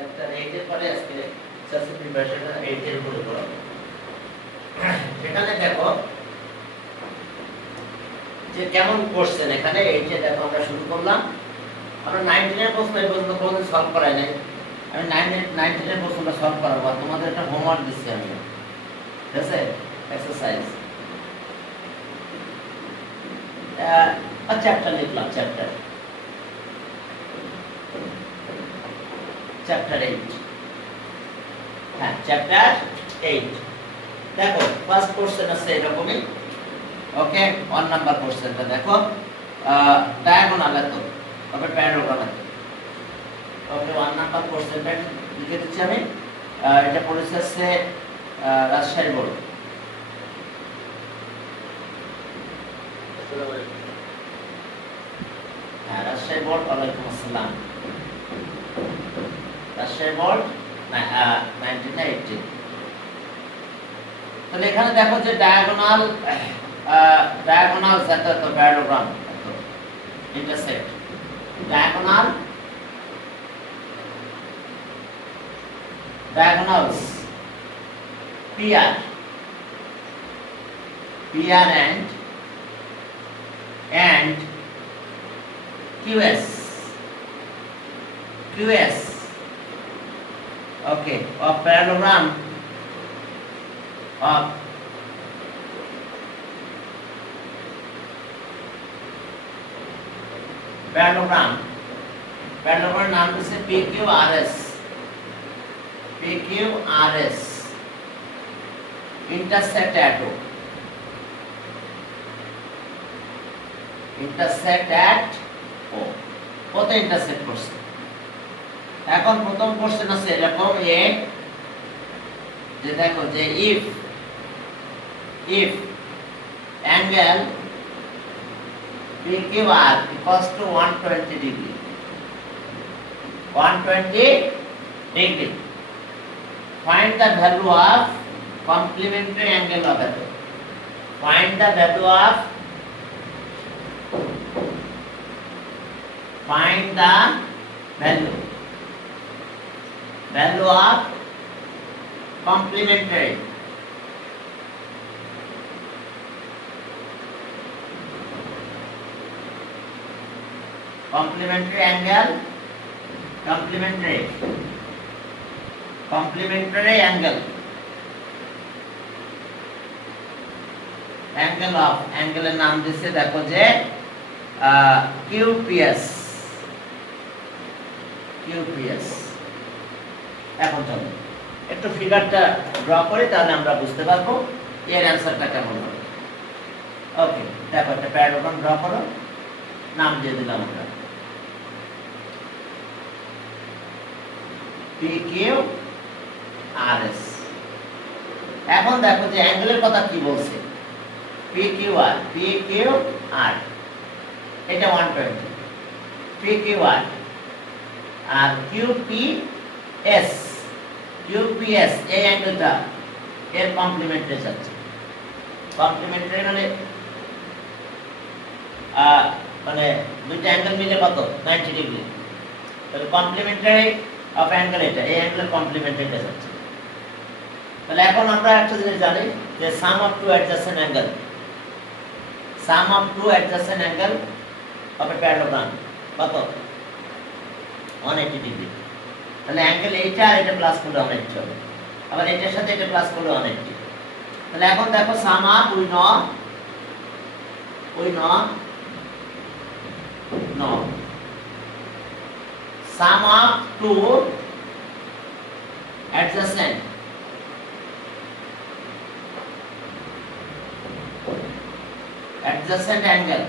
Chapter 8 এর পরে আজকে সাসপেন্স প্রিপারেশন 8 এর উপরে পড়াবো। এখানে দেখো যে কেমন কোশ্চেন এখানে এই যে দেখো আমরা শুরু করলাম। আমরা 19 এর প্রশ্ন এই পর্যন্ত কোনোদিন সলভ করাই নাই। আমি 19 এর প্রশ্নটা সলভ করাবো। তোমাদের একটা হোমওয়ার্ক দিচ্ছি আমি, ঠিক আছে? এক্সারসাইজ চ্যাপ্টার লিখলাম, চ্যাপ্টার 8। হ্যাঁ, চ্যাপ্টার 8। দেখো ফার্স্ট কোশ্চেন আছে এরকমই। ওকে, 1 নাম্বার কোশ্চেনটা দেখো ডায়াগোনাল এত, তবে প্যারাগ্রাফ এত। ওকে, 1 নাম্বার কোশ্চেনটা লিখে দিচ্ছি আমি। এটা পড়েছে রাজশাহী বোর্ড। হ্যাঁ, রাজশাহী বোর্ড। ওয়ালাইকুম আসসালাম। রাজশাহী বোর্ড 1980। তাহলে এখানে দেখো যে ডায়াগোনাল এত প্যারাগ্রাফ এত intersect diagonals PR and QS okay of parallelogram of parallelogram নাম হচ্ছে PQRS intersect at O কত ইন্টারসেক্ট করছে। এখন প্রথম কোশ্চেন আছে এরকম যে দেখো যে if angle PQR equals to 120 degree find the value of complementary angle of it. Find the value of complementary angle, complementary angle of angle এর নাম দিচ্ছে দেখো যে QPS। এখন চলো একটু ফিগারটা ড্র করি, তাহলে আমরা বুঝতে পারবো এর অ্যানসারটা কেমন হবে। ওকে, দেখো একটা প্যারাগ্রাফ ড্র করো, নাম দিয়ে দিলাম আমরা PQRS। এখন দেখো যে অ্যাঙ্গেলের কথা কি বলছে। PQR এটা 120 PQR আর QPS এই অ্যাঙ্গেলটা এর কমপ্লিমেন্টারি যাচ্ছে। কমপ্লিমেন্টারি মানে দুইটা অ্যাঙ্গেল মিলে কত 90 ডিগ্রি। তাহলে কমপ্লিমেন্টারি অফ অ্যাঙ্গেল এটা, এই অ্যাঙ্গেলের কমপ্লিমেন্টারিটা যাচ্ছে। তাহলে এখন আমরা একটা জিনিস জানি যে sum of two adjacent angle of a parallelogram কত 180 ডিগ্রি। তাহলে অ্যাঙ্গেল এইটা আর এটা প্লাস করলে 180 হবে, আবার এটার সাথে এটা প্লাস করলে 180। তাহলে এখন দেখো সাম of sum of two adjacent angle,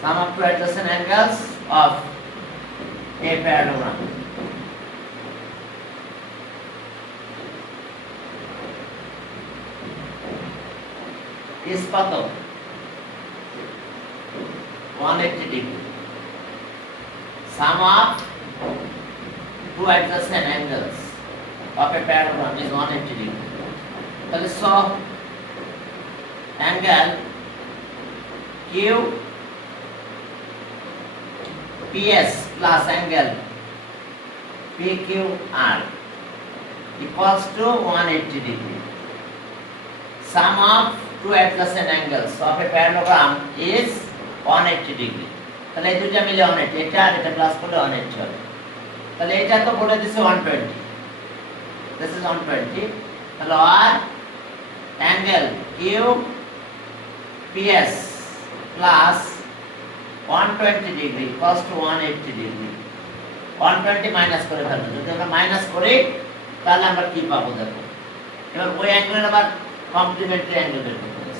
sum of two adjacent angles of a parallelogram is কত 180 degree. Sum of two adjacent angles of a parallelogram is 180 degree. তাহলে angle Q PS plus angle PQR equals to 180 degree. Sum of two adjacent angles of a parallelogram is 180 degree. তাহলে এই দুটো মিলে 180, এটা আর এটা plus করলে 180 হবে। তাহলে এটা তো বলে দিছে 120, this is 120, তাহলে আর angle QPS plus 120 degree equals to 180 degree. 120 minus করে ফেলবো, যদি আমরা মাইনাস করি তাহলে আমরা কি পাবো দেখো। এবার ওই অ্যাঙ্গেলের আবার কমপ্লিমেন্টারি অ্যাঙ্গেল বের করতে হবে।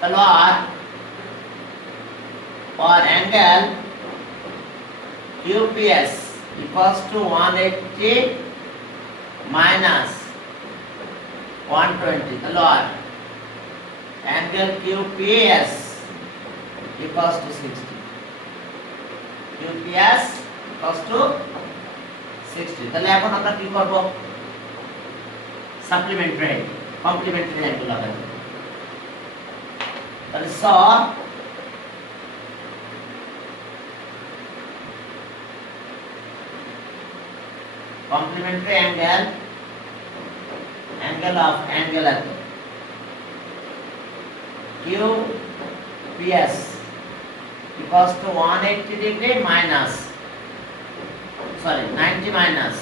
তাহলে আর angle QPS equals to 180 minus 120, তাহলে আর angle QPS equals to 60. QPS equals to 60. তাহলে এখন আমরা কি করব? সাপ্লিমেন্টারি কমপ্লিমেন্টারি অ্যাঙ্গেল লাগাবো। তাহলে complementary angle of angular QPS equals to 180 degree minus 90 minus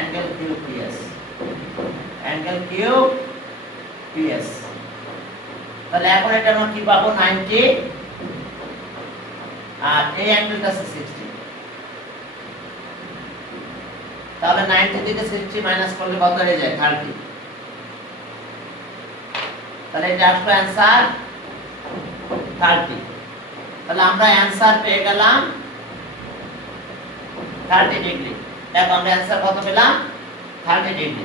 angle QPS তাহলে এখন এটা আমরা কি পাবো? 90 আর এই অ্যাঙ্গেলটা আছে 60, তাহলে 90 থেকে 60 মাইনাস করলে কত হয়ে যায়? 30। তাহলে এটা আসলে অ্যানসার 30। তাহলে আমরা অ্যানসার পেয়ে গেলাম 30 ডিগ্রি। দেখো আমরা অ্যানসার কত পেলাম? 30 ডিগ্রি।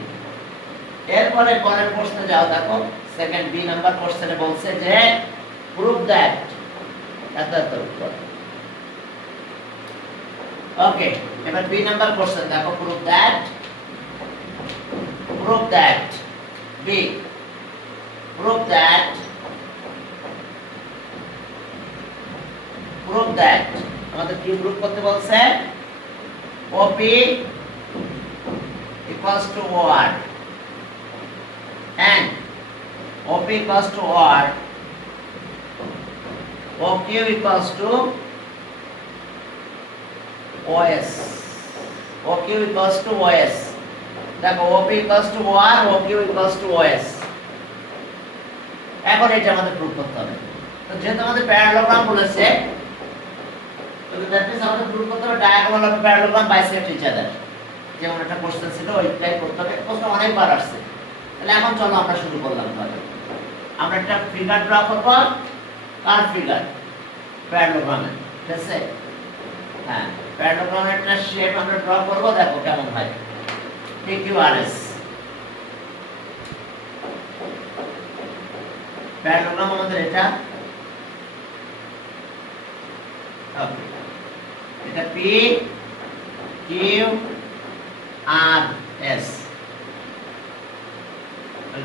এরপরে পরের প্রশ্নে যাও, দেখো সেকেন্ড বি নাম্বার কোশ্চেনে বলছে যে প্রুভ দ্যাট এত উত্তর। ওকে, এবার বি নাম্বার কোশ্চেন দেখো, prove that B prove that আমাদের কি প্রুভ করতে বলছে? OP equals to OR and OP equals to OR, OQ equals to OS, OQ equals to OS। দেখো OP equals to OR, OQ equals to OS। এখন এটা আমাদের prove করতে হবে। তো যেহেতু আমাদের প্যারালোগ্রাম বলেছে, তো দ্যাট মিন্স আমাদের প্রুভ করতে হবে diagonal of parallelogram bisect each other. যেমন একটা কোশ্চেন ছিল ওইটাই করতে হবে, প্রশ্ন অনেকবার আসছে। তাহলে এখন চলো আমরা শুরু করলাম। তাহলে আমরা একটা ফিগার ড্র করব, কার ফিগার? প্যারালোগ্রামের, ঠিক আছে? হ্যাঁ, প্যারালোগ্রামের একটা শেপ আমরা ড্র করব, দেখো কেমন হয়। PQRS প্যারালোগ্রাম আমাদের এটা। ওকে, এটা PQRS,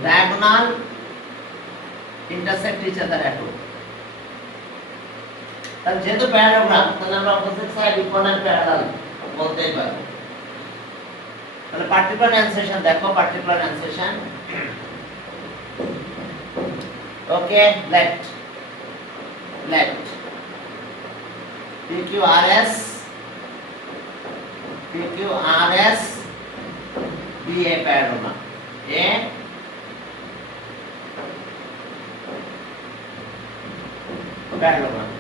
diagonal intersect each other at O। তাহলে যেহেতু প্যারালোগ্রাম, তাহলে আমরা অপোজিট সাইড ইকুয়াল প্যারালাল বলতেই পারবো। তাহলে পার্টিকুলার অ্যানসেশন দেখো, পার্টিকুলার অ্যানসেশন। Okay, let PQRS be a parallelogram, a parallelogram,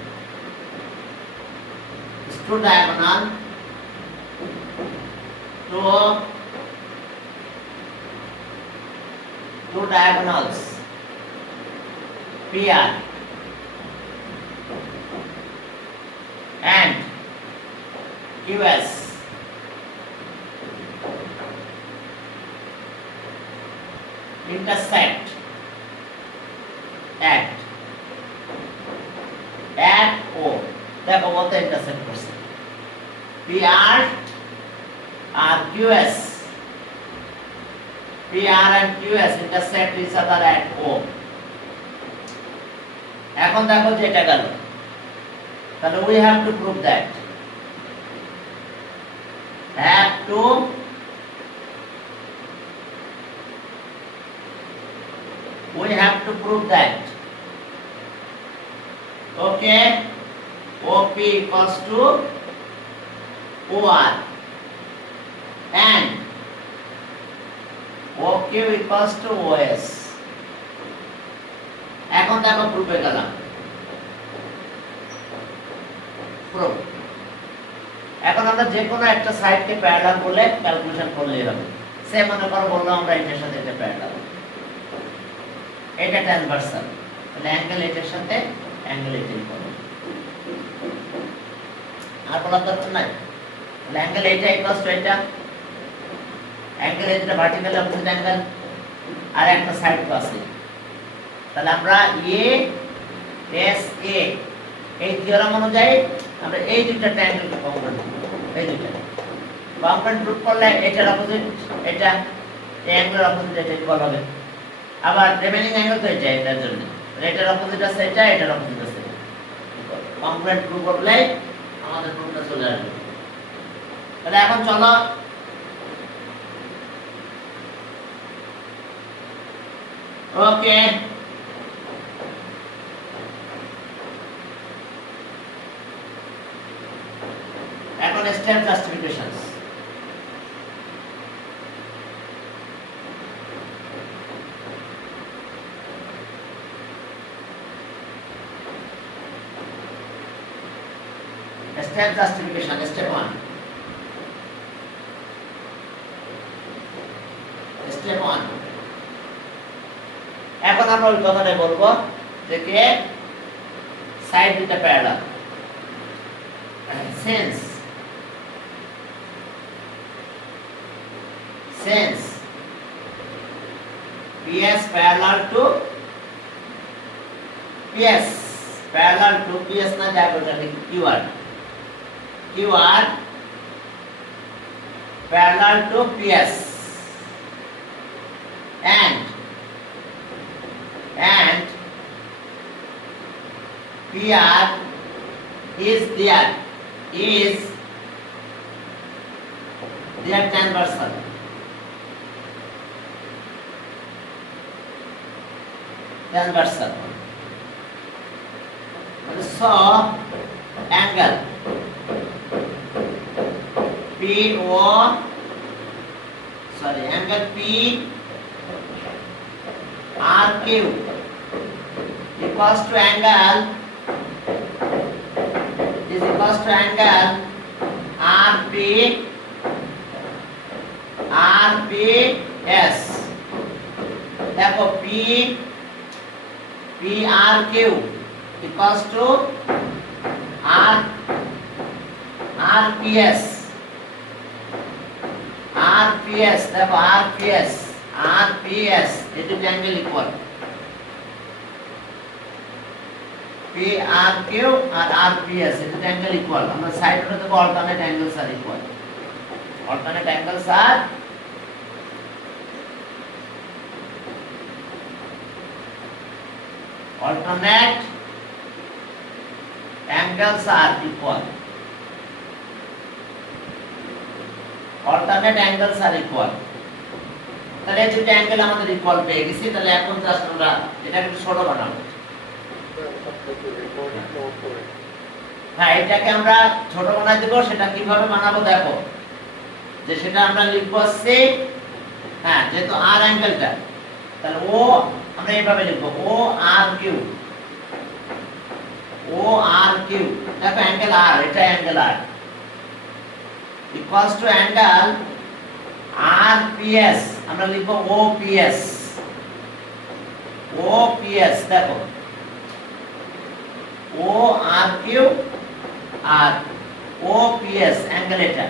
two diagonal two diagonals PR and QS intersect at O। দেখো বলতে intersect করছে PR R QS, PR and QS intersect each other at O। এখন এখন দেখো যে এটা গেল, তাহলে we have to prove that, we have to prove that, okay, OP equals to OR and OQ equals to OS. এখন দেখো প্রুফে গেলাম, প্রুফ। এখন আমরা যে কোনো একটা সাইডকে প্যারালাল বলে ক্যালকুলেশন করলেই হবে। সে মনে করো বললাম আমরা এটার সাথে এটা প্যারালাল, এটা ট্রান্সভার্সাল, তাহলে অ্যাঙ্গেল এটার সাথে অ্যাঙ্গেল এটাই করব, আর বলার দরকার নাই। তাহলে অ্যাঙ্গেল এটা ইকুয়ালস টু এটা, অ্যাঙ্গেল এটা ভার্টিক্যাল অপোজিট অ্যাঙ্গেল, আর একটা সাইড তো আছে। তাহলে আমরা এ এস এ এই থিওরাম অনুযায়ী আমরা এই দুইটা ট্রায়াঙ্গেলকে কংগ্রুয়েন্ট করব, এই দুইটা কংগ্রুয়েন্ট প্রুফ করলে এটার অপোজিট এটা, এই অ্যাঙ্গেলের অপোজিট এটা ইকুয়াল হবে। আবার রিমেইনিং অ্যাঙ্গেল তো এটা, এটার জন্য এটার অপোজিট আছে এটা, এটার অপোজিট আছে, কংগ্রুয়েন্ট প্রুফ করলে আমাদের প্রুফটা চলে আসবে। তাহলে এখন চলো ওকে, এখন step justifications. Step justification, step 1, step 1। এখন আমরা ওই কথাটাই বলবো যে কে সাইড দুটো parallel, since PS parallel to PS না যাবে ওটা QR parallel to PS and PR is there transversal. So angle angle PRQ equals to angle RPS। देखो PRQ equals to RPS। देखो RPS ये तो एंगल इक्वल, PRQ और RPS ये तो एंगल इक्वल। আমরা সাইড में तो alternate angles are equal, alternate angles are alternate angles are equal, alternate angles are equal। তাহলে এই দুটো অ্যাঙ্গেল আমাদের ইকুয়াল পেয়ে গেছি। তাহলে এখন জাস্ট আমরা এটাকে একটু ছোট বানাবো। হ্যাঁ, এটাকে আমরা ছোট বানাই দেব। সেটা কিভাবে বানাবো দেখো, যে সেটা আমরা লিখবো সি, হ্যাঁ যেহেতু আর অ্যাঙ্গেলটা, তাহলে ও আমরা এইভাবে লিখবো ও আর কিউ দেখো অ্যাঙ্গেল আর, এটা angle R equals to angle RPS, আমরা লিখবো OPS। দেখো ORQ আর OPS অ্যাঙ্গেল এটা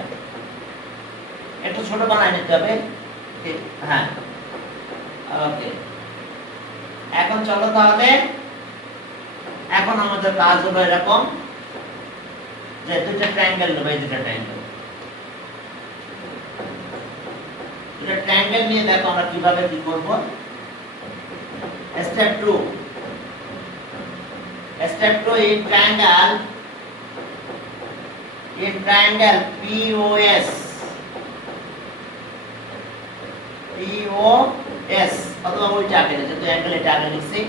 একটু ছোট বানাই নিতে হবে। হ্যাঁ ওকে, এখন চলো তাহলে এখন আমাদের কাজ হলো এরকম যে দুটো ট্রায়াঙ্গেল নেব, এই দুটো ট্রায়াঙ্গেল নিয়ে দেখো আমরা কিভাবে কি করব। Step step 2 in triangle POS অথবা ওইটা আগে যেহেতু অ্যাঙ্গেল এটা আগে লিখছি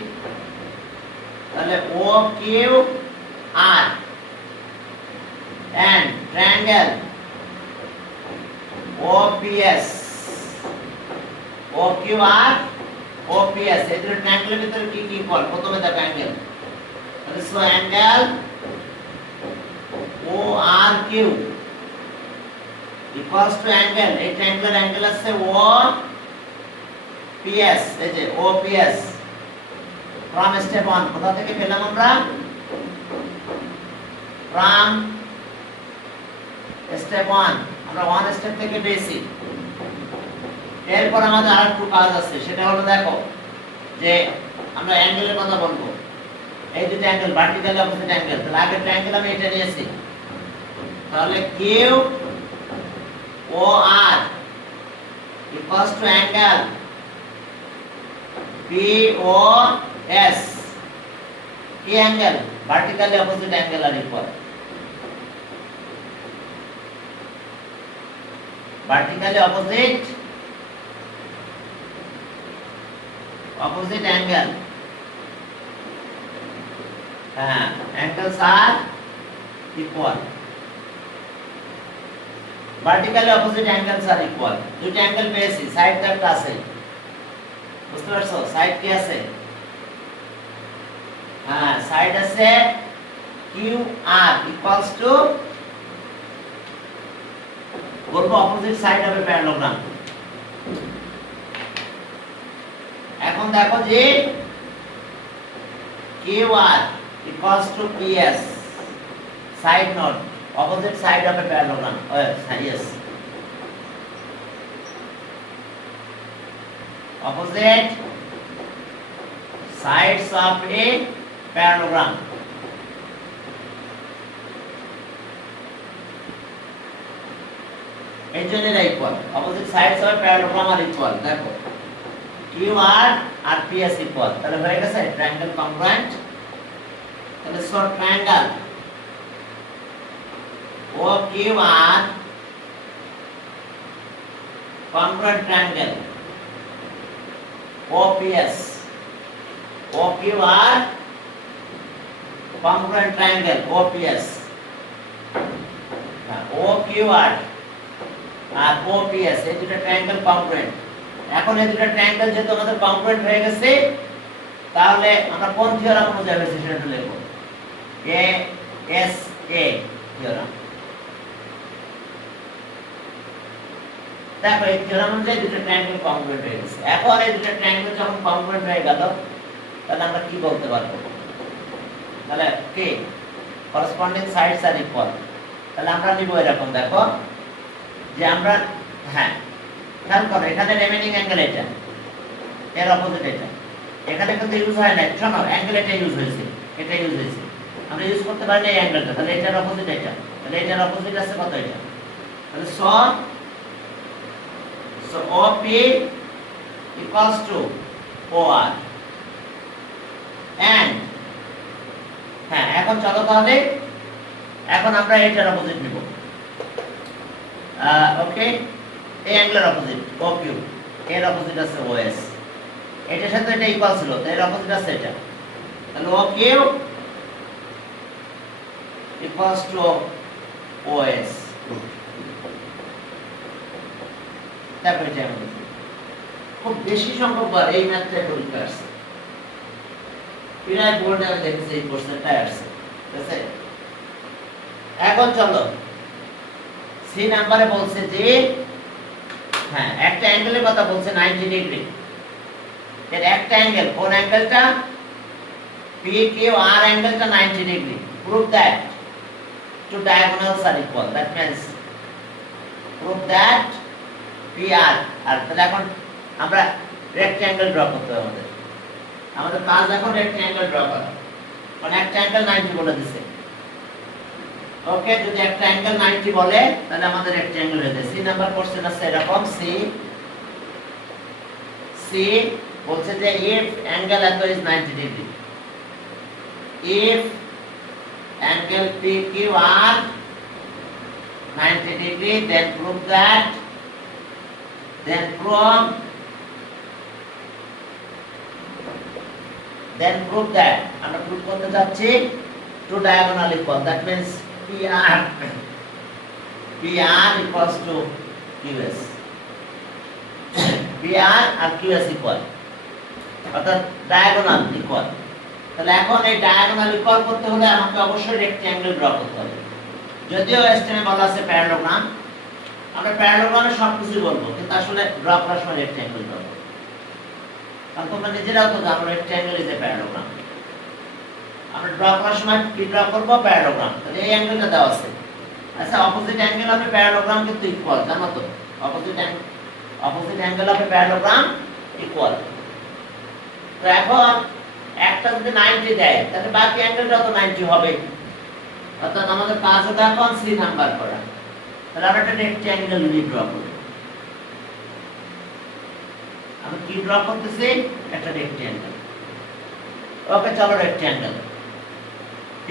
তাহলে OQR and triangle OPS এই দুটো ট্রায়াঙ্গেলের ভিতরে কি কি ইকুয়াল প্রথমে দেখো অ্যাঙ্গেল তাহলে so angle ORQ equals to angle এই ট্রায়াঙ্গেলের অ্যাঙ্গেল আছে OPS এই যে OPS from step 1 কোথা থেকে পেলাম আমরা from step 1 আমরা 1 স্টেপ থেকে পেয়েছি এরপর আমাদের আরেকটু কাজ আছে সেটা হলো দেখো যে আমরা অ্যাঙ্গেলের কথা বলবো এই দুটো অ্যাঙ্গেল ভার্টিক্যাল অপোজিট অ্যাঙ্গেল তাহলে আগের ট্রায়াঙ্গেল আমি এটা নিয়েছি তাহলে QOR equals to angle POS কি angle vertically opposite angle R equal vertically opposite angle angles are equal vertically opposite angles are equal দুটো অ্যাঙ্গেল পেয়েছি সাইড একটা আছে বুঝতে পারছো সাইড কি আছে সাইড আছে QR equals to বলবো opposite side of a parallelogram এখন দেখো যে QR equals to PS side note opposite side of a parallelogram yes opposite sides of a parallelogram এই জন্য এটা equal opposite sides of parallelogram আর equal দেখো QR আর PS ইকুয়াল তাহলে হয়ে গেছে ট্রায়াঙ্গেল কংগ্রুয়েন্ট তাহলে so triangle OQR congruent triangle OPS OQR congruent triangle OPS OQR আর OPS এই দুটো ট্রায়াঙ্গেল কংগ্রুয়েন্ট এখন এই দুটো ট্রায়াঙ্গেল যেহেতু আমাদের কংগ্রুয়েন্ট হয়ে গেছে তাহলে আমরা কোন থিওরাম অনুযায়ী হয়েছে সেটা লিখব ASA থিওরাম দেখো এই থিওরাম অনুযায়ী দুটো ট্রায়াঙ্গেল কংগ্রুয়েন্ট হয়ে গেছে এখন এই দুটো ট্রায়াঙ্গেল যখন কংগ্রুয়েন্ট হয়ে গেল তাহলে আমরা কি বলতে পারবো তাহলে কি করেসপন্ডিং সাইডস আর ইকুয়াল তাহলে আমরা নিব এরকম দেখো যে আমরা খেয়াল করো এখানে রিমেইনিং অ্যাঙ্গেল এটা এর অপোজিট এটা এখানে কিন্তু ইউজ হয় না শোনো অ্যাঙ্গেল এটা ইউজ হয়েছে আমরা ইউজ করতে পারি না এই অ্যাঙ্গেলটা তাহলে এটার অপোজিট এটা তাহলে এটার অপোজিট আছে কত এটা তাহলে so OP equals to OR and এখন চলো তাহলে এখন আমরা এটার অপোজিট নিব ওকে এই অ্যাঙ্গেলের অপোজিট OQ এর অপোজিট আছে OS এটার সাথে এটা ইকুয়াল ছিল তাই এর অপোজিট আছে এটা তাহলে OQ equals to OS তারপরে এটা আমাদের খুব বেশি সংখ্যক বার এই ম্যাথটা পরীক্ষা আসছে প্রায় বোর্ডে আমি দেখেছি এই কোশ্চেনটা আসছে ঠিক আছে এখন চলো সি নাম্বারে বলছে যে একটা অ্যাঙ্গেলের কথা বলছে 90 ডিগ্রি এর একটা অ্যাঙ্গেল কোন অ্যাঙ্গেলটা PQR অ্যাঙ্গেলটা 90 degree prove that two diagonals are equal that means prove that PR আর তাহলে এখন আমরা রেক্ট্যাঙ্গেল ড্র করতে হবে আমাদের কাজ এখন রেক্ট্যাঙ্গেল ড্র করা মানে একটা অ্যাঙ্গেল 90 বলে দিয়েছে ওকে যদি একটা অ্যাঙ্গেল 90 বলে তাহলে আমাদের রেক্ট্যাঙ্গেল হয়ে যায় সি নাম্বার কোশ্চেন আছে এরকম সি বলছে যে if angle এত is 90 degree if angle PQR 90 degree, then prove that আমরা prove করতে যাচ্ছি two diagonal equal, that means PR equals to QS, PR R QS equal, অর্থাৎ diagonal equal। তাহলে এখন এই diagonal equal করতে হলে আমাকে অবশ্যই rectangle draw করতে হবে। যদিও এস্টিমে বলা আছে প্যারালোগ্রাম, আমরা প্যারালোগ্রামে সবকিছু বলবো, কিন্তু আসলে ড্র করার সময় রেক্ট্যাঙ্গেল ড্র করব, কারণ তোমরা নিজেরাও তো জানো রেক্ট্যাঙ্গেল ইজ এ প্যারালোগ্রাম। আমরা ড্র করার সময় কি ড্র করব? প্যারালোগ্রাম। তাহলে এই অ্যাঙ্গেলটা দেওয়া আছে। আচ্ছা, opposite angle of a parallelogram কিন্তু ইকুয়াল, জানো তো? Opposite angle of a parallelogram equal. তো এখন একটা যদি 90 দেয়, তাহলে বাকি অ্যাঙ্গেলটাও তো 90 হবে। অর্থাৎ আমাদের কাজ হলো এখন 3 নাম্বার করা। তাহলে আমরা একটা রেক্ট্যাঙ্গেল ড্র করব। আমরা কি ড্র করতেছি? একটা রেক্ট্যাঙ্গেল। ওকে, চলো রেক্ট্যাঙ্গেল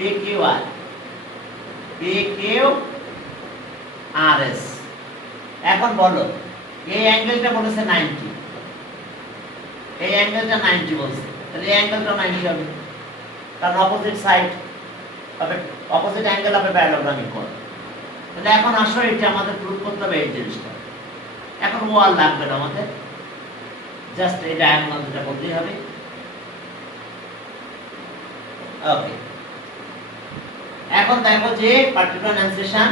PQR, PQRS। এখন বলো, এই অ্যাঙ্গেলটা বলেছে 90, এই অ্যাঙ্গেলটা 90 বলছে, তাহলে এই অ্যাঙ্গেলটা 90 হবে, কারণ অপোজিট সাইড হবে, অপোজিট অ্যাঙ্গেল হবে প্যারালোগ্রাম ইকুয়াল। তাহলে এখন আসলে এটা আমাদের প্রুফ করতে হবে এই জিনিসটা। এখন ওয়াল লাগবে না আমাদের, জাস্ট এই ডায়াগোনাল দুটো বলতেই হবে। ওকে, এখন দেখো যে পার্টিকুলার ট্রান্সলেশন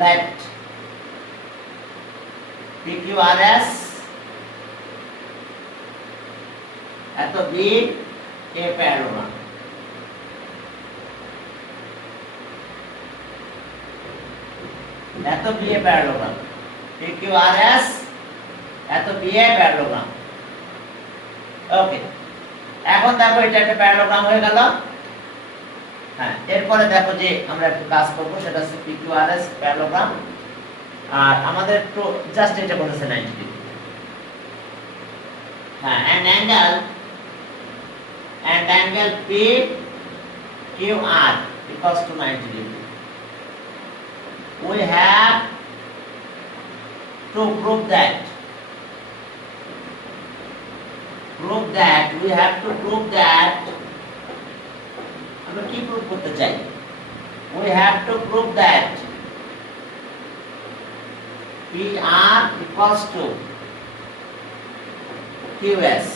লেট PQRS এত বি এ প্যারালোগ্রাম। এত বি এ প্যারালোগ্রাম, PQRS এত বি এ প্যারালোগ্রাম। ওকে, এখন দেখো এটা একটা প্যারালোগ্রাম হয়ে গেল। হ্যাঁ, এরপরে দেখো যে আমরা একটা কাজ করব, সেটা হচ্ছে PQRS প্যারালোগ্রাম, আর আমাদের তো জাস্ট এটা বলেছে 90 ডিগ্রি। হ্যাঁ, and angle PQR equals to 90 degree. We have to prove that আমরা কি প্রুভ করতে চাই? We have to prove that PR equals to QS,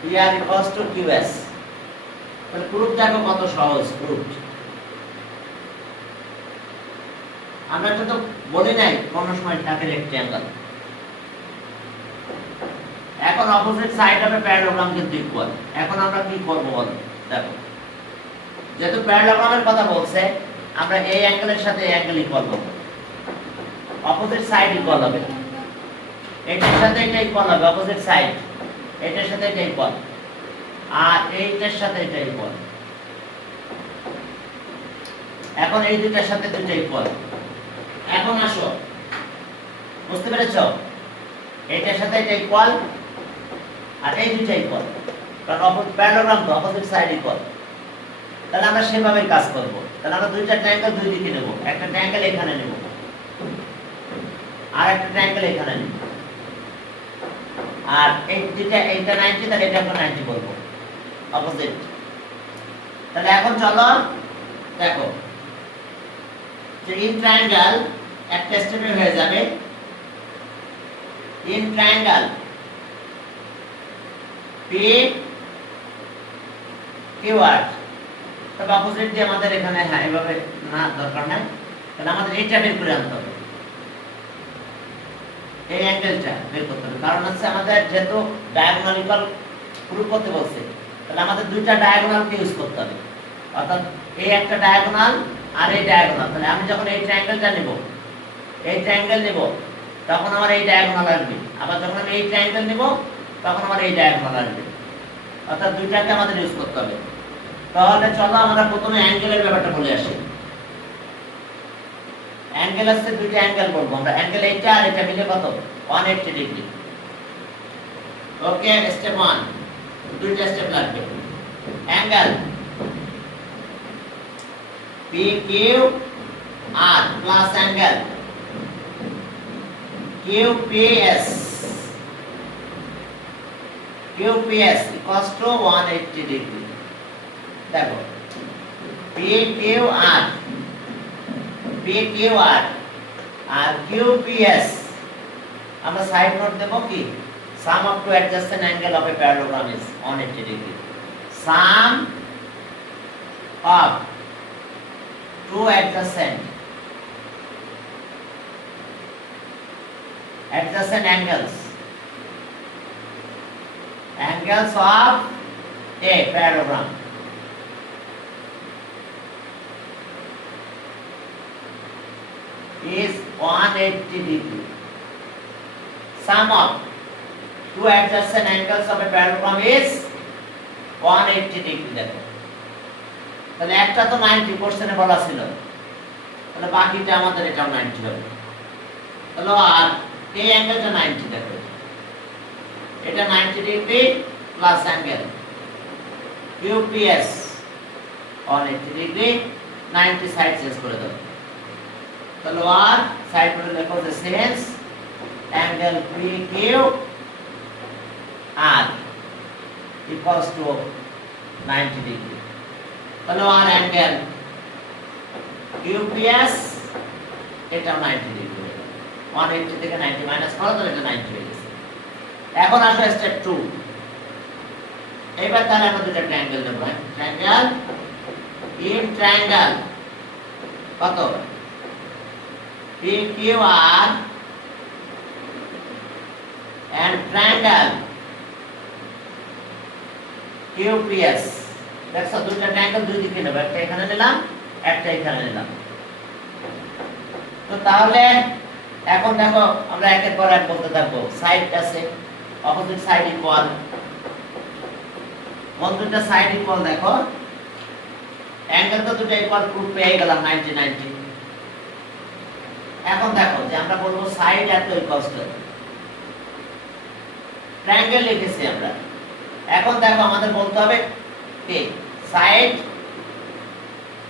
PR equals to QS। তাহলে প্রুফ দেখো কত সহজ প্রুফ। আমরা তো বলি নাই কোন সময় থাকে রেক্ট্যাঙ্গেল। এখন অপোজিট সাইড হবে প্যারালোগ্রাম কিন্তু ইকুয়াল। এখন আমরা কি করব বলো? দেখো, যেহেতু প্যারালোগ্রামের কথা বলছে, আমরা এই অ্যাঙ্গেলের সাথে এই অ্যাঙ্গেল ইকুয়াল করব, অপোজিট সাইড ইকুয়াল হবে, এটার সাথে এটা ইকুয়াল হবে, অপোজিট সাইড এটার সাথে এটা ইকুয়াল, আর এইটার সাথে এটা ইকুয়াল। এখন এই দুইটার সাথে দুইটা ইকুয়াল। এখন আসো, বুঝতে পেরেছো? এইটার সাথে এটা ইকুয়াল আর এই দুইটা ইকুয়াল, কারণ প্যারালোগ্রাম তো অপোজিট সাইড ইকুয়াল। তাহলে আমরা সেভাবে কাজ করব। তাহলে আমরা দুইটা ট্রায়াঙ্গেল দুই দিকে নেব, একটা ট্রায়াঙ্গেল এখানে নেব আর একটা ট্রায়াঙ্গেল এখানে নেব, আর এই দুইটা, এইটা 90, তাহলে এটা আমরা 90 বলবো, অপোজিট। তাহলে এখন চলো দেখো যে ইন ট্রায়াঙ্গেল একটা স্টেপে হয়ে যাবে, ইন ট্রায়াঙ্গেল PQR, তবে অপোজিট দিয়ে আমাদের এখানে হ্যাঁ এভাবে না দরকার নাই, তাহলে আমাদের এইটা বের করে আনতে হবে, এই অ্যাঙ্গেলটা বের করতে হবে। কারণ হচ্ছে আমাদের যেহেতু ডায়াগোনাল ইকুয়াল প্রুফ করতে বলছে, তাহলে আমাদের দুইটা ডায়াগোনালকে ইউজ করতে হবে, অর্থাৎ এই একটা ডায়াগোনাল আর এই ডায়াগোনাল। তাহলে আমি যখন এই ট্রায়াঙ্গেলটা নেব, এই ট্রায়াঙ্গেল নেব, তখন আমার এই ডায়াগোনাল আসবে, আবার যখন আমি এই ট্রায়াঙ্গেল নেব তখন আমার এই ডায়াগোনাল আসবে, অর্থাৎ দুইটাকে আমাদের ইউজ করতে হবে। তাহলে চলো আমরা প্রথমে অ্যাঙ্গেলের ব্যাপারটা বলে আসি। অ্যাঙ্গেল আছে, দুইটা অ্যাঙ্গেল বলবো আমরা। অ্যাঙ্গেল এইটা আর এটা মিলে কত? 180 ডিগ্রি। ওকে স্টেপ 1 দুইটা স্টেপ লাগবে angle PQR plus angle QPS equals to 180 degree দেখো PQR আর QPS আমরা সাইড নোট দেব কি sum of two adjacent angle of a parallelogram is 180 degree sum of two adjacent angles of a parallelogram is 180 degree. Sum of two adjacent angles of a parallelogram is 180 degree দেখো তাহলে একটা তো 90% এ বলা ছিল তাহলে বাকিটা আমাদের এটাও 90 হবে তাহলে আর এই অ্যাঙ্গেলটা 90 দেখো এটা 90 degree plus angle QPS 180 degree 90 side change করে দাও তাহলে আর সাইড করে লেখো যে sense angle PQR equals to 90 degree তাহলে আর অ্যাঙ্গেল QPS এটা 90 ডিগ্রি 180 থেকে 90 মাইনাস করো তাহলে এটা 90 হয়ে গেছে এখন আসো স্টেপ 2 এবার তাহলে আমরা দুটো ট্রায়াঙ্গেল নেব ট্রায়াঙ্গেল ইন ট্রায়াঙ্গেল কত PQR and triangle QPS দেখো দুটো ট্রায়াঙ্গেল দুই দিকে নেব একটা এখানে নিলাম একটা এখানে নিলাম তো তাহলে এখন দেখো আমরা একের পর এক বলতে থাকবো সাইড আছে অপোজিট সাইড ইকুয়াল কোন দুটো সাইড ইকুয়াল দেখো অ্যাঙ্গেল তো দুটো ইকুয়াল প্রুফ পেয়ে গেলাম 90 90 এখন দেখো যে আমরা বলবো সাইড এত ইকুয়ালস টু ট্রায়াঙ্গেল লিখেছি আমরা এখন দেখো আমাদের বলতে হবে কি সাইড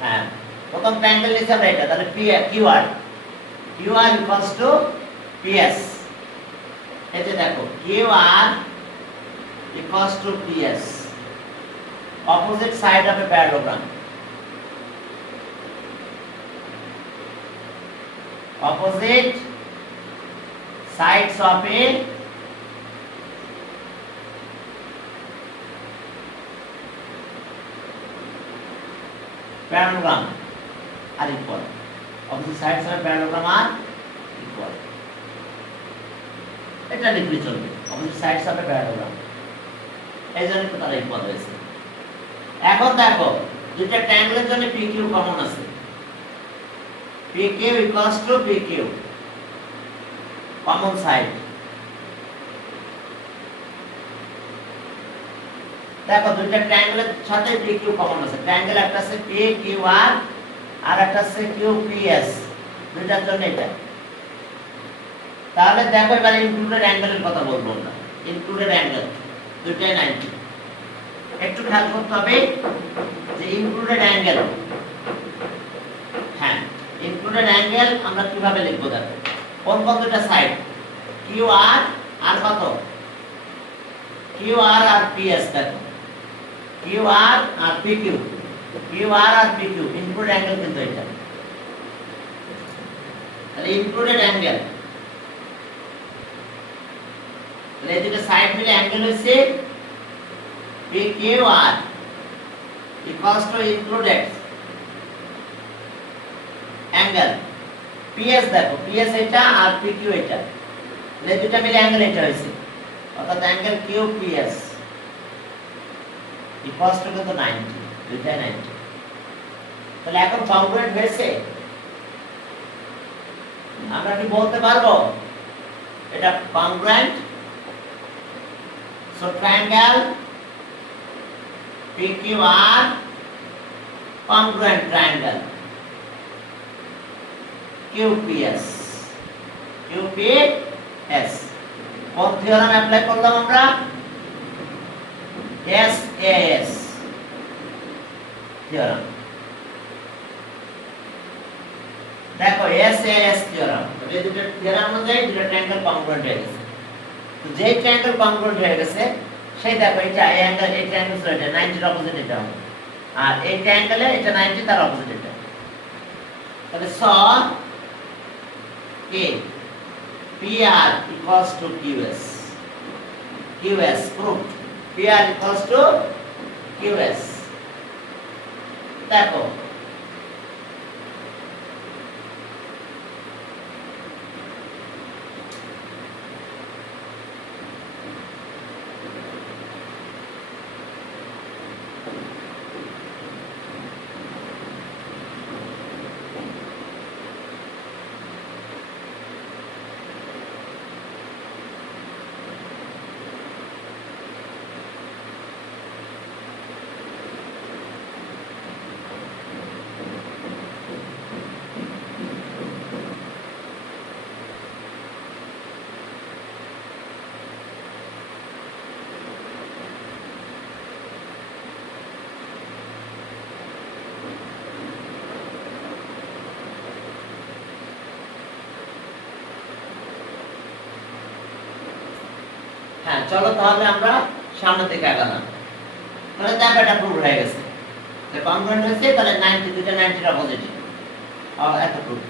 হ্যাঁ প্রথম ট্রায়াঙ্গেল লিখছি আমরা এটা তাহলে QR equals to PS এই যে দেখো QR equals to PS opposite side of a parallelogram opposite sides of a parallelogram are equal opposite sides of a parallelogram are equal এটা লিখলে চলবে opposite sides of a parallelogram এই জন্য তো তারা ইকুয়াল হয়েছে এখন দেখো দুটো ট্রায়াঙ্গেলের জন্য PQ কমন আছে PQ equals to PQ common side দেখো দুটো ট্রায়াঙ্গেলের সাথে PQ কমন আছে ট্রায়াঙ্গেল একটা আছে PQR আর একটা আছে QPS দুটার জন্য এটা তাহলে দেখো এবারে ইনক্লুডেড অ্যাঙ্গেলের কথা বলবো না ইনক্লুডেড অ্যাঙ্গেল দুটোই 90 একটু খেয়াল করতে হবে যে ইনক্লুডেড অ্যাঙ্গেল হ্যাঁ ইনক্লুডেড অ্যাঙ্গেল আমরা কিভাবে লিখবো দেখো কোন কোন দুটো সাইড QR আর কত QR আর PS দেখো QR আর PQ QR আর PQ ইনক্লুডেড অ্যাঙ্গেল কিন্তু এটা তাহলে ইনক্লুডেড অ্যাঙ্গেল তাহলে এই দুটো সাইড মিলে অ্যাঙ্গেল হইছে PQR equals to included angle PS দেখো PS এটা আর PQ এটা এই দুটো মিলে অ্যাঙ্গেল এটা হইছে অর্থাৎ অ্যাঙ্গেল QPS equals to কত 90 দুইটা 90 তাহলে এখন কংগ্রুয়েন্ট হয়েছে আমরা কি বলতে পারবো এটা congruent so triangle PQR congruent triangle QPS কোন থিওরাম অ্যাপ্লাই করলাম আমরা SAS থিওরাম। দেখো SAS থিওরাম, এই দুটো থিওরাম অনুযায়ী দুটো ট্রায়াঙ্গেল কংগ্রুয়েন্ট হয়ে গেছে। তো যে ট্রায়াঙ্গেল কংগ্রুয়েন্ট হয়ে গেছে সেই দেখো এটা এই অ্যাঙ্গেল, এই ট্রায়াঙ্গেল এটা 90 এর অপোজিট এটা হবে, আর এই ট্রায়াঙ্গেলে এটা 90 তার অপোজিট এটা। তাহলে স A PR equals to QS. QS proved. PR equals to QS. দেখো হ্যাঁ, চলো তাহলে আমরা সামনের দিকে আগালাম। তাহলে দেখো এটা প্রুভ হয়ে গেছে, যে কংগ্রুয়েন্ট হয়েছে, তাহলে 90 দুটো 90 এর অপোজিট। এত প্রুফ,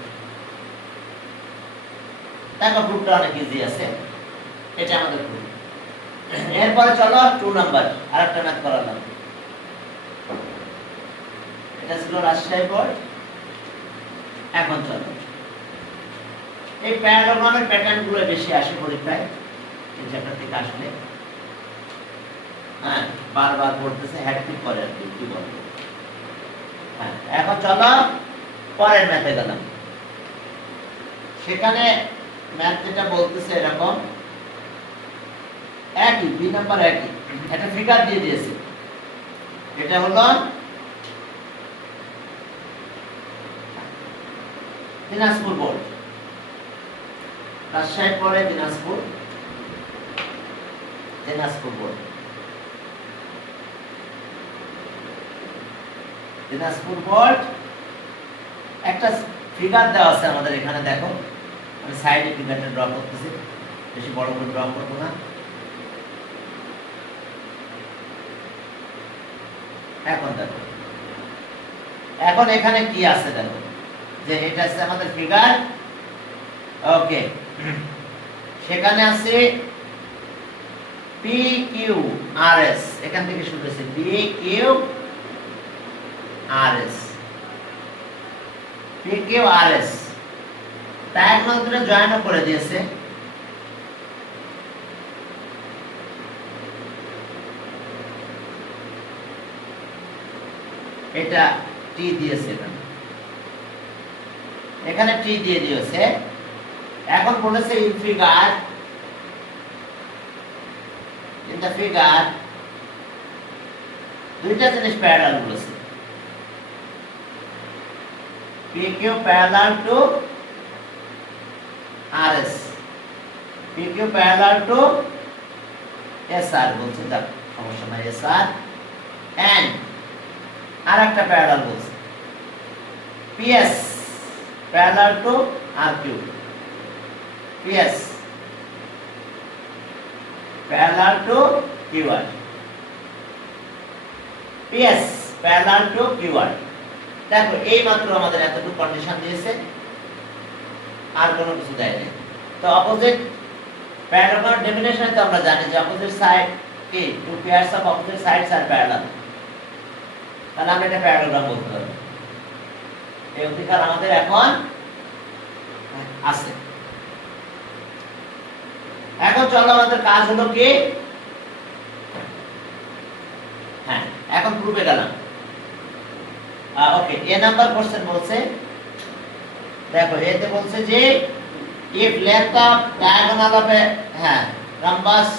দেখো প্রুফটা অনেক ইজি আছে, এটা আমাদের প্রুফ। এরপরে চলো 2 নাম্বার আরেকটা ম্যাথ করালাম। এটা ছিল রাজশাহী বোর্ড। এখন চলো এই প্যারাগ্রামের প্যাটার্নগুলো বেশি আসে পরীক্ষায়, এই চ্যাপ্টার থেকে আসলে হ্যাঁ বারবার পড়তেছে, হ্যাট্রিক করে আর কি বলবো। হ্যাঁ, এখন চলো পরের ম্যাথে গেলাম। সেখানে ম্যাথ যেটা বলতেছে এরকম একই, 2 নাম্বার একই, একটা ফিগার দিয়ে দিয়েছে। এটা হলো দিনাজপুর বোর্ড, রাজশাহী পরে দিনাজপুর, দিনাজপুর বোর্ড, দিনাজপুর বোর্ড। একটা ফিগার দেওয়া আছে আমাদের এখানে, দেখো আমি সাইডে ফিগারটা ড্র করতেছি, বেশি বড় করে ড্র করবো না। এখন দেখো, এখন এখানে কি আছে দেখো, যে এটা আছে আমাদের ফিগার। ওকে, সেখানে আছে PQRS, এখান থেকে শুরু হয়েছে PQRS, PQRS ডায়াগোনাল দুটো জয়েন করে দিয়েছে। এটা T দিয়েছে, এখানে T দিয়ে দিয়েছে। এখন বলেছে ইন দ্য ফিগার দুইটা জিনিস প্যারালাল বলেছে, PQ parallel to RS, PQ parallel to SR বলছে, তার সমস্যা নাই, SR এন্ড আরেকটা প্যারালাল বলছে PS parallel to RQ, PS parallel to QR, PS parallel to QR। দেখো এই মাত্র আমাদের এতটুকু কন্ডিশন দিয়েছে, আর কোনো কিছু দেয় না। তো অপোজিট প্যারাগ্রাফের ডেফিনেশন তো আমরা জানি যে অপোজিট সাইড কি, two pairs of opposite sides are parallel. তাহলে আমরা এটা প্যারাগ্রাফ বলতে পারবো। এই অধিকার আমাদের এখন আছে। এখন চলো আমাদের কাজ হলো কি, হ্যাঁ এখন প্রুফে গেলাম। ওকে, এ নাম্বার কোশ্চেন বলছে, দেখো এতে বলছে যে if length of diagonal of a rhombus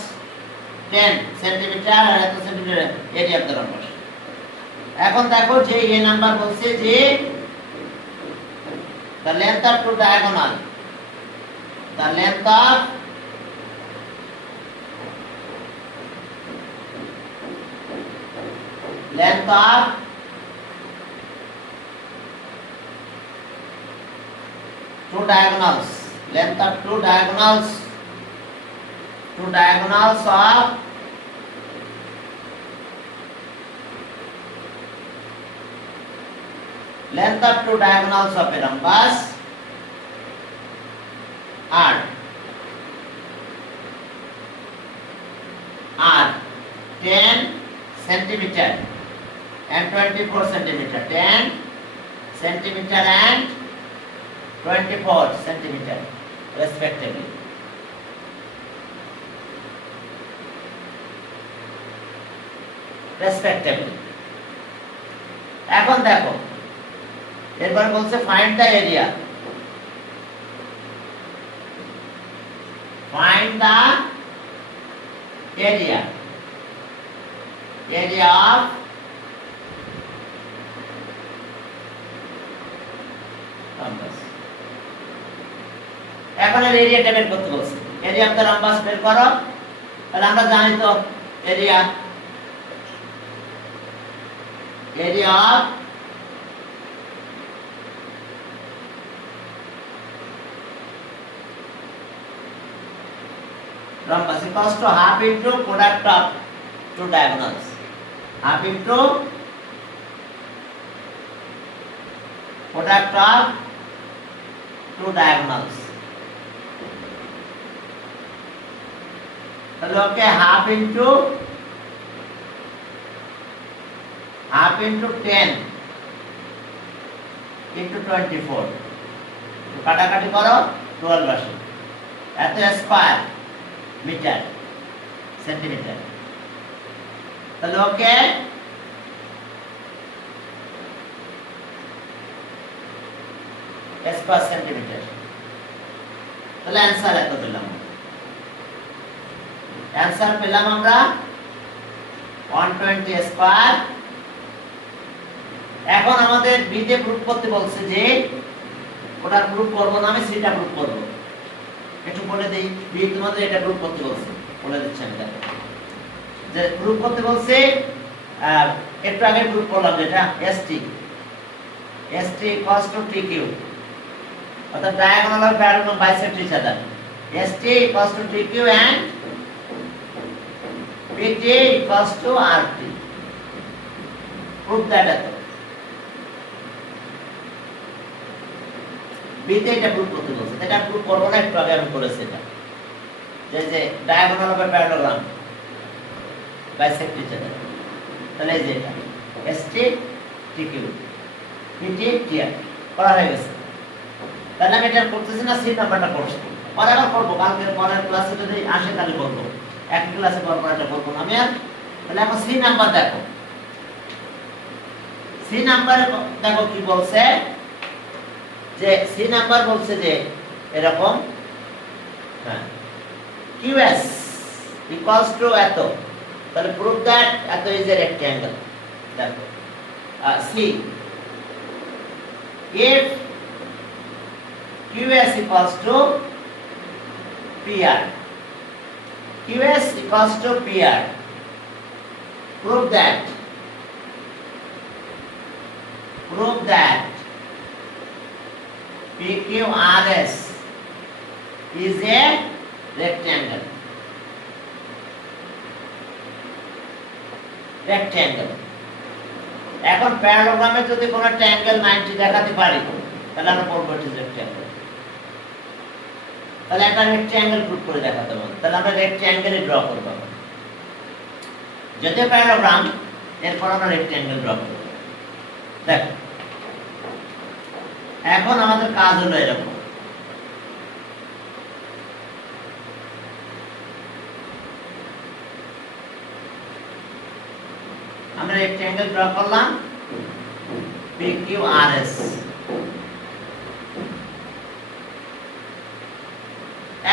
10 cm আর এত centimetre area of the rhombus। এখন দেখো যে এ নাম্বার বলছে যে the length of two diagonal, the length of length of two diagonals, length of two diagonals of length of two diagonals of a rhombus are 10 centimeter and 24 centimeter, 10 centimeter and 24 centimeter respectively. এখন দেখো এরপর বলছে find the area, find the area of rhombus. এখন এর এরিয়াটা বের করতে বলছে, এরিয়া অফ দ্য রম্বাস বের করো। তাহলে আমরা জানি তো area of rhombus equals to half into product of two diagonals, half into product of two diagonals. তাহলে ওকে half into 10 into 24, কাটাকাটি করো 12 আসে, এত স্কয়ার মিটার সেন্টিমিটার। তাহলে ওকে স্কয়ার সেন্টিমিটার। তাহলে অ্যানসার এত পেলাম, অ্যানসার পেলাম আমরা 120 স্কয়ার। এখন আমাদের বি তে প্রুফ করতে বলছে যে ওটার প্রুফ করব না, আমি সিটা প্রুফ করব। একটু বলে দেই, বি তোমাদের এটা প্রুফ করতে বলছে, বলে দিচ্ছি আমি। দেখো যে প্রুফ করতে বলছে, একটু আগে প্রুফ করলাম যেটা ST equals to TQ, অর্থাৎ diagonal of parallel bisect each other, ST equals to TQ and PT equals to RT. Prove that at বিতে এটা প্রুফ করতে বলছে, এটা প্রুফ করব না, একটু আগে আমি করেছি এটা, যে diagonal of a parallelogram bisect each other. তাহলে এই যে এটা ST TQ PT TR করা হয়ে গেছে। তাহলে আমি এটা করতেছি না, সি নাম্বারটা করছি, পরে আবার করব, কালকে পরের ক্লাসে যদি আসে তাহলে করব, এক ক্লাসে পর এটা করব না আমি আর। তাহলে এখন সি নাম্বার দেখো, সি নাম্বারে দেখো কি বলছে, যে সি নাম্বার বলছে যে এরকম, হ্যাঁ, QS equals to এত। তাহলে prove that এত is a rectangle। দেখো C, if QS equals to PR, QS equals to PR, prove that PQRS is a rectangle। এখন প্যারালোগ্রামে যদি কোনো ট্রায়াঙ্গেল 90 দেখাতে পারি তাহলে আমরা বলবো এটা রেক্ট্যাঙ্গেল। তাহলে একটা রেক্ট্যাঙ্গেল প্রুফ করে দেখাতে হবে, তাহলে আমরা রেক্ট্যাঙ্গেলে ড্র করব। যদি প্যারালোগ্রাম, এরপর আমরা রেক্ট্যাঙ্গেল ড্র করব। দেখো এখন আমাদের কাজ হলো এরকম, আমরা রেক্ট্যাঙ্গেল ড্র করলাম PQRS।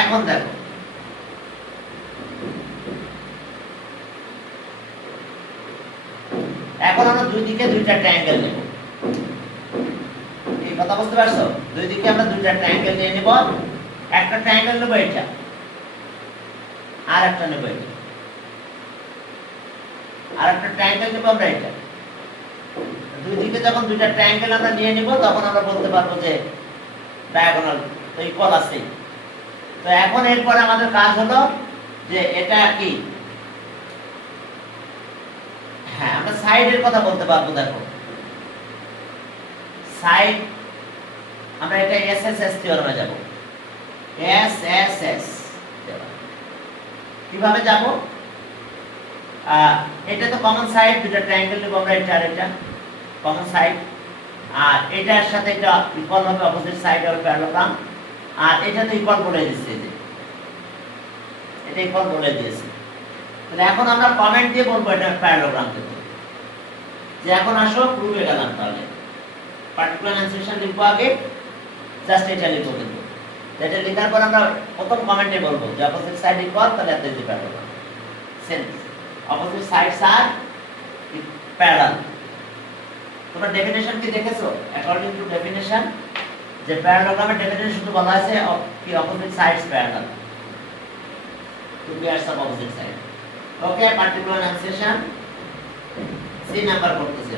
এখন দেখো এখন আমরা দুই দিকে দুইটা ট্রায়াঙ্গেল নেব, এই কথা বুঝতে পারছো? দুই দিকে আমরা দুইটা ট্রায়াঙ্গেল নিয়ে নেব, একটা ট্রায়াঙ্গেল নেব এটা, আর একটা নেব এটা, আর একটা ট্রায়াঙ্গেল নেব আমরা এটা, দুই দিকে যখন দুইটা ট্রায়াঙ্গেল আমরা নিয়ে নিব তখন আমরা বলতে পারবো যে ডায়াগোনাল তো ইকুয়াল আছে। তো এখন এরপর আমাদের কাজ হলো যে এটা কি, হ্যাঁ আমরা সাইডের কথা বলতে পারবো। দেখো সাইড আমরা এটা এসএসএস থিওরেমে যাব। এসএসএস কিভাবে যাব? এটা তো কমন সাইড, দুটো ট্রায়াঙ্গেল নেব আমরা, এটা আর এটা কমন সাইড, আর এটার সাথে এটা ইকুয়াল হবে, অপোজিট সাইড হবে প্যারালোগ্রাম, আর এটা তো ইকুয়াল বলে দিয়েছে, যে এটা ইকুয়াল বলে দিয়েছে। তাহলে এখন আমরা কমেন্ট দিয়ে বলবো এটা প্যারালোগ্রাম কিন্তু, যে এখন আসো প্রুফে গেলাম। তাহলে পার্টিকুলার অ্যানসার লিখবো আগে, জাস্ট এটা লিখবো কিন্তু, এটা লেখার পর আমরা প্রথম কমেন্টে বলবো যে অপোজিট সাইড ইকুয়াল, তাহলে এত is parallelogram. Since opposite sides are parallel. তোমরা ডেফিনেশন কি দেখেছো? অ্যাকর্ডিং টু ডেফিনেশন, যে প্যারালোগ্রামের ডেফিনেশন শুধু বলা আছে কি opposite sides parallel, two pairs of opposite side. Okay, particular answer C number করতেছি।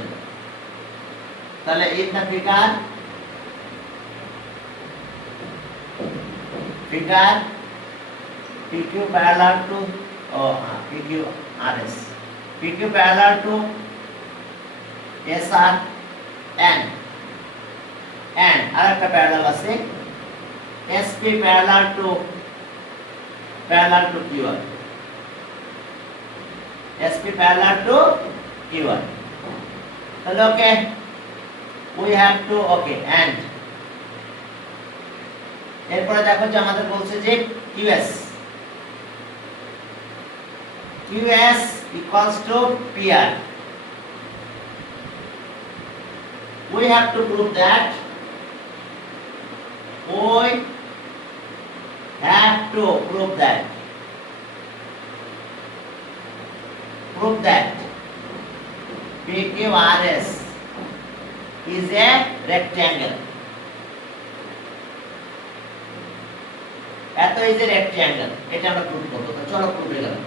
তাহলে in the figure PQ parallel to PQRS, PQ parallel to SR and আরেকটা প্যারালাল আছে SP parallel to QR, SP parallel to QR. তাহলে ওকে, we have to okay and এরপরে দেখো যে আমাদের বলছে যে QS equals to PR. We have to prove that PQRS is a rectangle. এত ইজ এ রেক্ট্যাঙ্গেল, এটা আমরা প্রুভ করব। তো চলো প্রুভে গেলাম।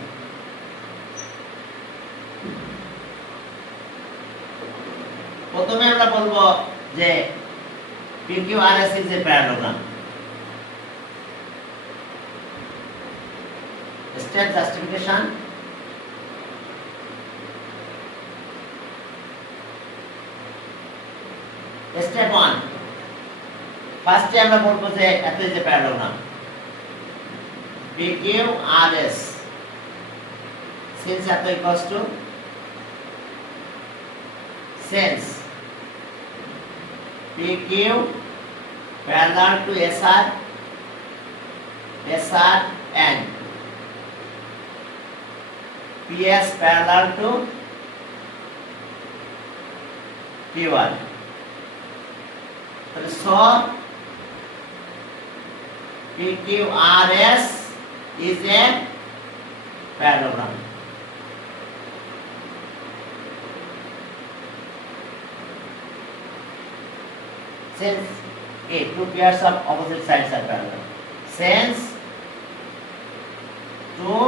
প্রথমে আমরা বলবো যে PQRS is a parallelogram. Step justification. Step 1, ফার্স্টে আমরা বলবো যে এত is a parallelogram. PQRS since এত equals to since PQ parallel to SR and PS parallel to QR. So PQRS is a parallelogram. Since two pairs of opposite sides are parallel, since two,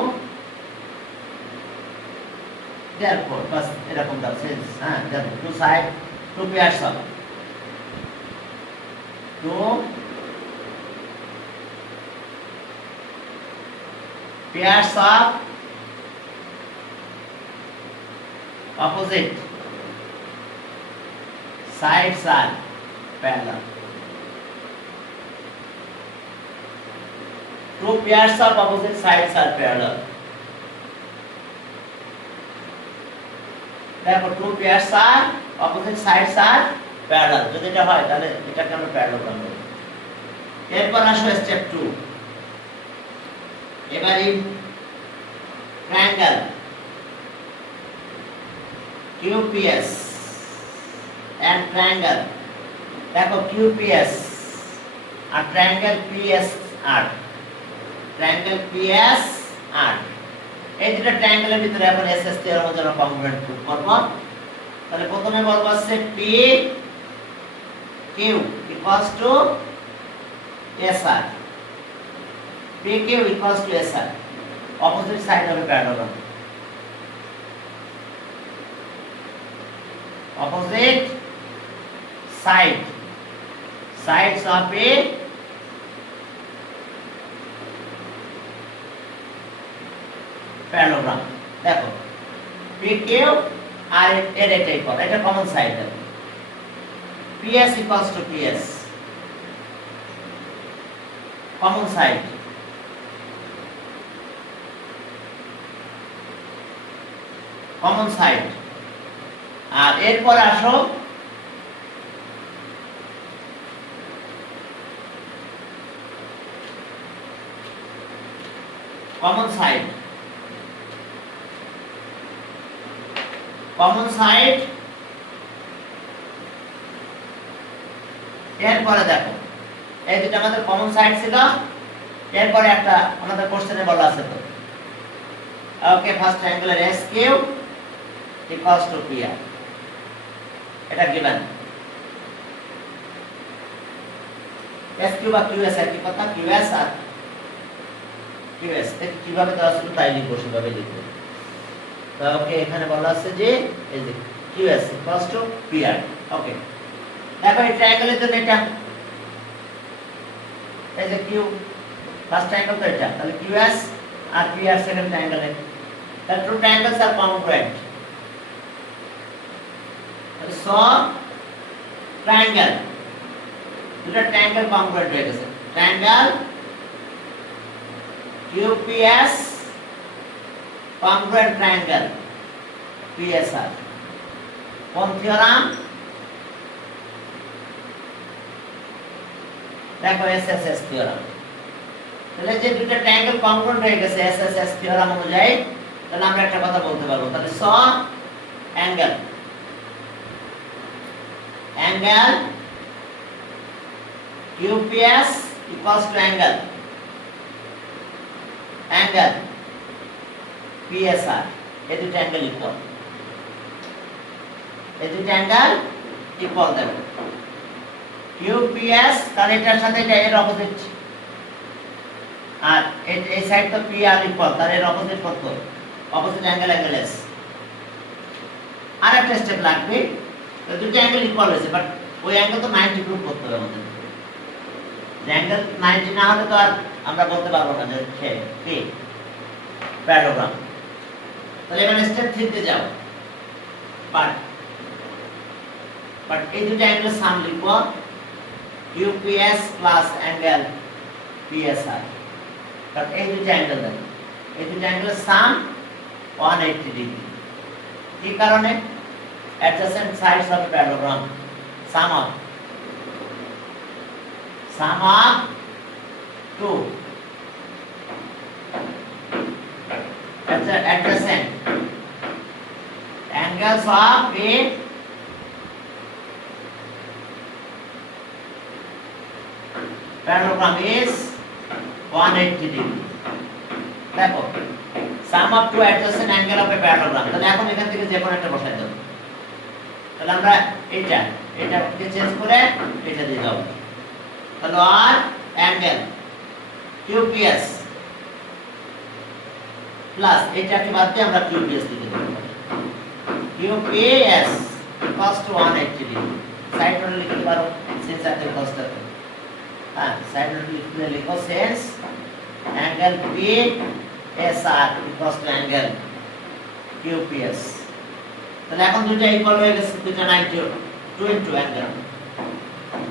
therefore bas এরকম দাও since therefore two side, two pairs of two pairs of opposite sides are parallel. Two pairs of opposite sides are parallel. Therefore, two pairs are opposite sides are parallel. যদি এটা হয় তাহলে এটাকে আমরা parallelogram বলি। এরপর আসো স্টেপ 2। এবার এই ট্রায়াঙ্গেল QPS and triangle, দেখো QPS আর ট্রায়াঙ্গেল PSR, ট্রায়াঙ্গেল PSR, এই দুটো ট্রায়াঙ্গেলের ভিতরে এখন এসএস থিওরেম এর জন্য কমপ্লিমেন্ট প্রুফ করব। তাহলে প্রথমে বলবো আছে PQ equals to SR, PQ equals to SR, opposite side of a parallelogram, opposite sides of a parallelogram দেখো PQ আর এর এটাই পড়া এটা common side PS equals to PS common side আর এরপর আসো কমন সাইড এরপরে দেখো এই দুটো আমাদের কমন সাইড ছিল এরপরে একটা আমাদের কোশ্চেনে বলা আছে তো okay first angular SQ equals to PR এটা given SQ বা QS এর কি কথা QS আর QS এটা কিভাবে দেওয়া ছিল তাই লিখবো সেভাবে লিখবো তো ওকে এখানে বলা আছে যে এই যে QS equals to PR ওকে দেখো এই ট্রায়াঙ্গেলের জন্য এটা এই যে Q ফার্স্ট ট্রায়াঙ্গেল তো এটা তাহলে QS আর PR second triangle the two triangles are congruent so triangle দুটো ট্রায়াঙ্গেল congruent হয়ে গেছে triangle QPS congruent triangle PSR কোন থিওরাম দেখো SSS থিওরাম তাহলে যে দুটো ট্রায়াঙ্গেল congruent হয়ে গেছে SSS থিওরাম অনুযায়ী তাহলে আমরা একটা কথা বলতে পারবো তাহলে স angle QPS equals to angle PSR এই দুটো অ্যাঙ্গেল ইকুয়াল দেব QPS তাহলে এটার সাথে এটা এর অপোজিট আর এই সাইড তো PR ইকুয়াল তাহলে এর অপোজিট কত অপোজিট অ্যাঙ্গেল S আর একটা স্টেপ লাগবে তো দুটো অ্যাঙ্গেল ইকুয়াল হয়েছে বাট ওই অ্যাঙ্গেল তো 90 প্রুভ করতে হবে আমাদের অ্যাঙ্গেল 90 না হলে তো আর আমরা বলতে পারবো না যে কি প্যারাগ্রাম তাহলে এখানে স্টেপ 3 তে যাও বাট এই দুটো অ্যাঙ্গেলের সাম লিখবো QPS প্লাস অ্যাঙ্গেল PSR কারণ এই দুটো অ্যাঙ্গেল দেখো এই দুটো অ্যাঙ্গেলের সাম 180 ডিগ্রি এই কারণে adjacent sides of a parallelogram sum of 2 adjacent angles of a parallelogram is 180 degree দেখো sum of 2 adjacent angle of a parallelogram তাহলে এখন এখান থেকে যে কোনো একটা বসাই দাও তাহলে আমরা এটাকে চেঞ্জ করে এটা দিয়ে দাও তাহলে আর অ্যাঙ্গেল QPS প্লাস এটাকে বাদ দিয়ে আমরা QPS লিখে দেব QPS equals to 180 degree side note লিখতে পারো সেন্স অ্যাঙ্গেল কস্টার হ্যাঁ সাইড নোট লিখলে লিখো sense angle PSR equals to angle QPS তাহলে এখন দুটো ইকুয়াল হয়ে গেছে দুটো 90 2 into angle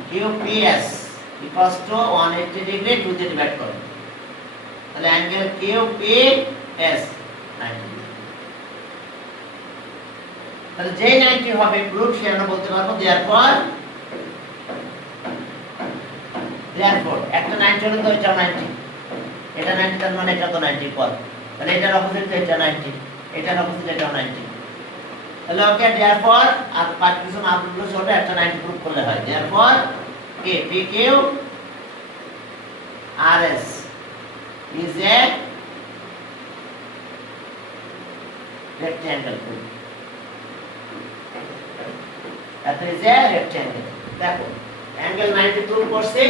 QPS equals to 180 degree 2 দিয়ে ডিভাইড করো তাহলে অ্যাঙ্গেল QPS 90 তাহলে যে 90 হবে প্রুফ সে আমরা বলতে পারবো therefore একটা 90 হলে তো এটা 90 এটা 90 তার মানে এটা তো 90 ইকুয়াল তাহলে এটার অপোজিট তো এটা 90 এটার অপোজিট এটাও 90 তাহলে ওকে therefore আর পার্টিশন আপগুলো সরে একটা 90 প্রুফ করলে হয় therefore a PQ RS is a rectangle that is a rectangle দেখো অ্যাঙ্গেল 90 প্রুফ করছে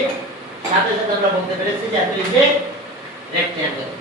সাথে সাথে আমরা বলতে পেরেছি যে এটা is a rectangle